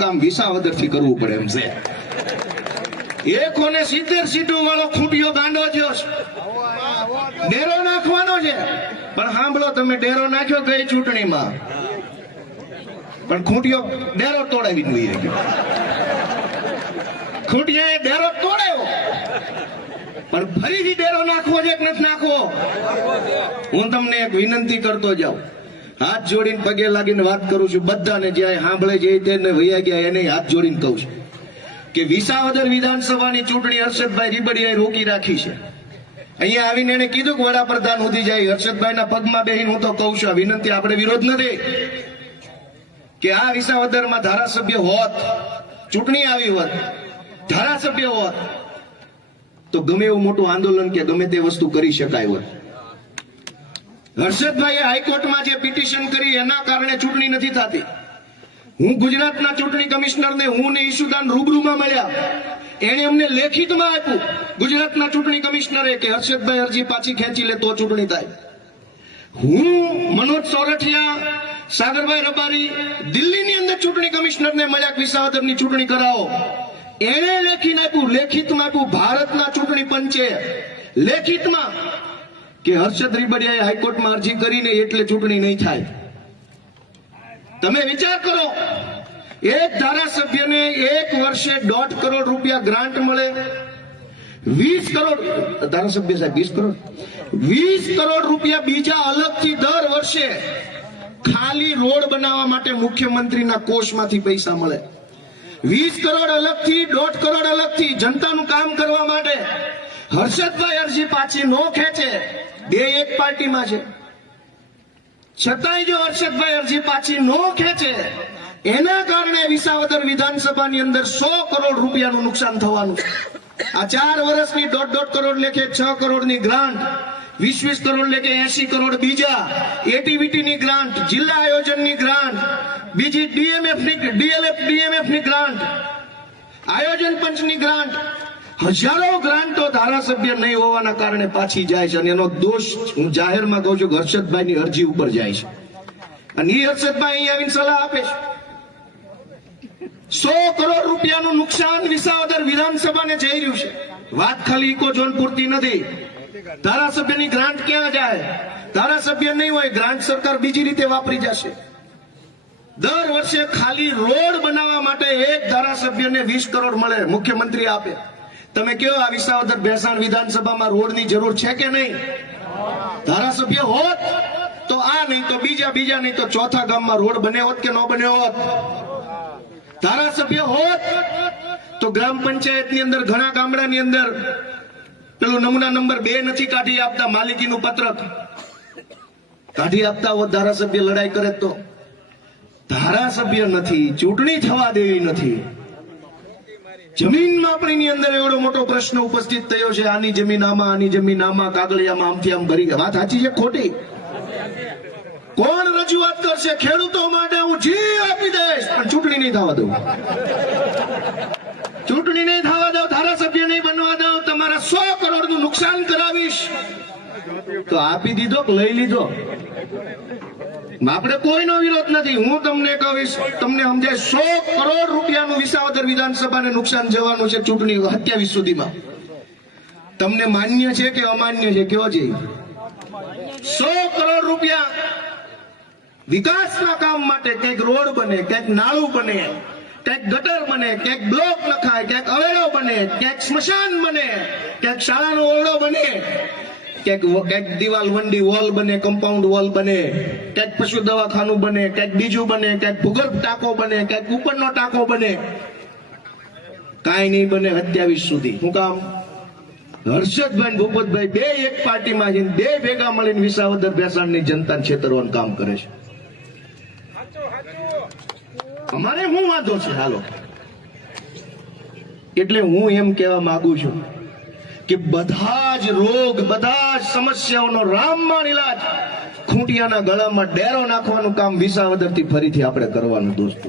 કામ વિસાવદર થી કરવું પડે એમ છે એકોને સિત્તેર સીટું વાળો ખૂટ્યો ગાંડો થયો ડેરો નાખવાનો છે પણ સાંભળો તમે ડેરો નાખ્યો કઈ ચૂંટણીમાં પણ ખૂંટિયો ડેરો તોડાવી જોઈએ ખૂંટિયા ડેરો તોડાયો પણ ફરીથી ડેરો નાખવો છે કે નથી નાખવો હું તમને એક વિનંતી કરતો જાઉં હાથ જોડીને પગે લાગીને વાત કરું છું બધાને જ્યાં સાંભળે જે તેને વૈયા ગયા એને હાથ જોડીને કહું છું કે વિસાવદર વિધાનસભાની ચૂંટણી હર્ષદભાઈ રીબડીયાએ રોકી રાખી છે અહીંયા આવીને એને કીધું કે વડાપ્રધાન ઉધી જાય હર્ષદભાઈના પગમાં બેહીને હું તો કહું છું આ વિનંતી આપણે વિરોધ નથી કે આ વિસાવદરમાં ધારાસભ્ય હોત ચૂંટણી આવી હોત ધારાસભ્ય હોત તો ગમે એવું મોટું આંદોલન કે ગમે તે વસ્તુ કરી શકાય હોત હર્ષદભાઈએ હાઈકોર્ટમાં જે પિટિશન કરી એના કારણે ચૂંટણી નથી થતી હું ગુજરાતના ચૂંટણી કમિશનરને હું ને ઈશુદાન રૂબરૂમાં મળ્યા એને અમને લેખિતમાં આપ્યું ગુજરાતના ચૂંટણી કમિશનરે કે હર્ષદભાઈ અરજી પાછી ખેંચી લે તો ચૂંટણી થાય હું મનોજ સોરઠિયા સાગરભાઈ રબારી દિલ્હીની અંદર ચૂંટણી કમિશનરને મળ્યા વિસાવદરની ચૂંટણી કરાવો એણે લેખિત આપ્યું લેખિતમાં આપ્યું ભારતના ચૂંટણી પંચે લેખિતમાં કે હર્ષદ રીબડિયાએ હાઈકોર્ટમાં અરજી કરીને એટલે ચૂંટણી નહીં થાય તમે વિચાર કરો એક ધારાસભ્યને એક વર્ષે દોઢ કરોડ રૂપિયા ગ્રાન્ટ મળે વીસ કરોડ ધારાસભ્ય સાહેબ વીસ કરોડ વીસ કરોડ રૂપિયા બીજા અલગથી દર વર્ષે ખાલી રોડ બનાવવા માટે મુખ્યમંત્રીના કોષમાંથી પૈસા મળે વીસ કરોડ અલગથી દોઢ કરોડ અલગથી જનતાનું કામ કરવા માટે હર્ષદભાઈ અરજી પાછી નો ખેંચે બે એક પાર્ટીમાં છે છતાંય જો હર્ષદભાઈ અરજી પાછી નો ખેંચે એના કારણે વિસાવદર વિધાનસભાની અંદર સો કરોડ રૂપિયાનું નુકસાન થવાનું આ ચાર વર્ષની દોઢ દોઢ કરોડ લેખે છ કરોડની ગ્રાન્ટ વીસ વીસ કરોડ લેખે એસી કરોડ બીજા એટીવીટીની ગ્રાન્ટ જિલ્લા આયોજનની ગ્રાન્ટ બીજી ડીએમએફની ડીએલએફ ડીએમએફની ગ્રાન્ટ આયોજન પંચની ગ્રાન્ટ હજારો ગ્રાન્ટો ધારાસભ્ય નહીં હોવાના કારણે પાછી જાય છે અને એનો દોષ હું જાહેરમાં કહું છું કે હર્ષદભાઈની અરજી ઉપર જાય છે અને એ હર્ષદભાઈ અહીં આવીને સલાહ આપે છે સો કરોડ રૂપિયાનું નુકસાન વિસાવદર વિધાનસભાને જઈ રહ્યું છે વાત ખાલી ઇકો ઝોન પૂરતી નથી ધારાસભ્યની ગ્રાન્ટ ક્યાં જાય ધારાસભ્ય નહીં હોય ગ્રાન્ટ સરકાર બીજી રીતે વાપરી જશે દર વર્ષે ખાલી રોડ બનાવવા માટે એક ધારાસભ્યને વીસ કરોડ મળે મુખ્યમંત્રી આપે તમે કયો આ વિસાવદર ભેસાણ વિધાનસભામાં રોડની જરૂર છે કે નહીં ધારાસભ્ય હોત તો આ નહીં તો બીજા બીજા નહીં તો ચોથા ગામમાં રોડ બને હોત કે ન બને હોત ધારાસભ્ય હોત તો ગ્રામ પંચાયતની અંદર ઘણા ગામડાની અંદર પેલું નમૂના નંબર બે નથી કાઢી આપતા માલિકીનું પત્રક કાઢી આપતા હોત ધારાસભ્ય લડાઈ કરે તો ધારાસભ્ય નથી ચૂંટણી થવા દેવી નથી જમીન માપણીની અંદર એવડો મોટો પ્રશ્ન ઉપસ્થિત થયો છે આની જમીન આમાં આની જમીન આમાં કાગળિયામાં આમથી આમ કરી વાત સાચી છે ખોટી કોણ રજૂઆત કરશે ખેડૂતો માટે હું જી આપી દઈશ પણ ચૂંટણી નહીં થવા દઉં ચૂંટણી નહીં થવા દઉં ધારાસભ્ય નહીં બનવા દઉં તમારા સો કરોડ નું નુકસાન કરાવીશ તો આપી દીધો લઈ લીધો આપણે કોઈનો વિરોધ નથી હું તમને કહીશ તમને સમજાય સો કરોડ રૂપિયાનું વિસાવદર વિધાનસભાને નુકસાન જવાનું છે ચૂંટણી સત્યાવીસ સુધીમાં તમને માન્ય છે કે અમાન્ય છે કેવો છે સો કરોડ રૂપિયા વિકાસના કામ માટે કઈક રોડ બને કઈક નાળું બને ક્યાંક ગટર બને ક્યાંક બ્લોક નખાય ક્યાંક અવેડો બને ક્યાંક સ્મશાન બને ક્યાંક શાળાનો ઓરડો બને ક્યાંક ક્યાંક દિવાલ વંડી વોલ બને કમ્પાઉન્ડ વોલ બને ક્યાંક પશુ દવાખાનું બને ક્યાંક બીજું બને ક્યાંક ભૂગર્ભ ટાંકો બને ક્યાંક ઉપરનો ટાંકો બને કાંઈ નહીં બને સત્યાવીસ સુધી હું કામ હર્ષદભાઈ ભૂપતભાઈ બે એક પાર્ટીમાં છે બે ભેગા મળીને વિસાવદર ભેસાણની જનતા છેતરવાનું કામ કરે છે અમારે હું વાંધો છે હાલો એટલે હું એમ કહેવા માંગુ છું કે બધા જ રોગ બધા જ સમસ્યાઓનો રામમાં ઇલાજ ખૂંટિયાના ગળામાં ડેરો નાખવાનું કામ વિસાવદરથી ફરીથી આપણે કરવાનું દોસ્તો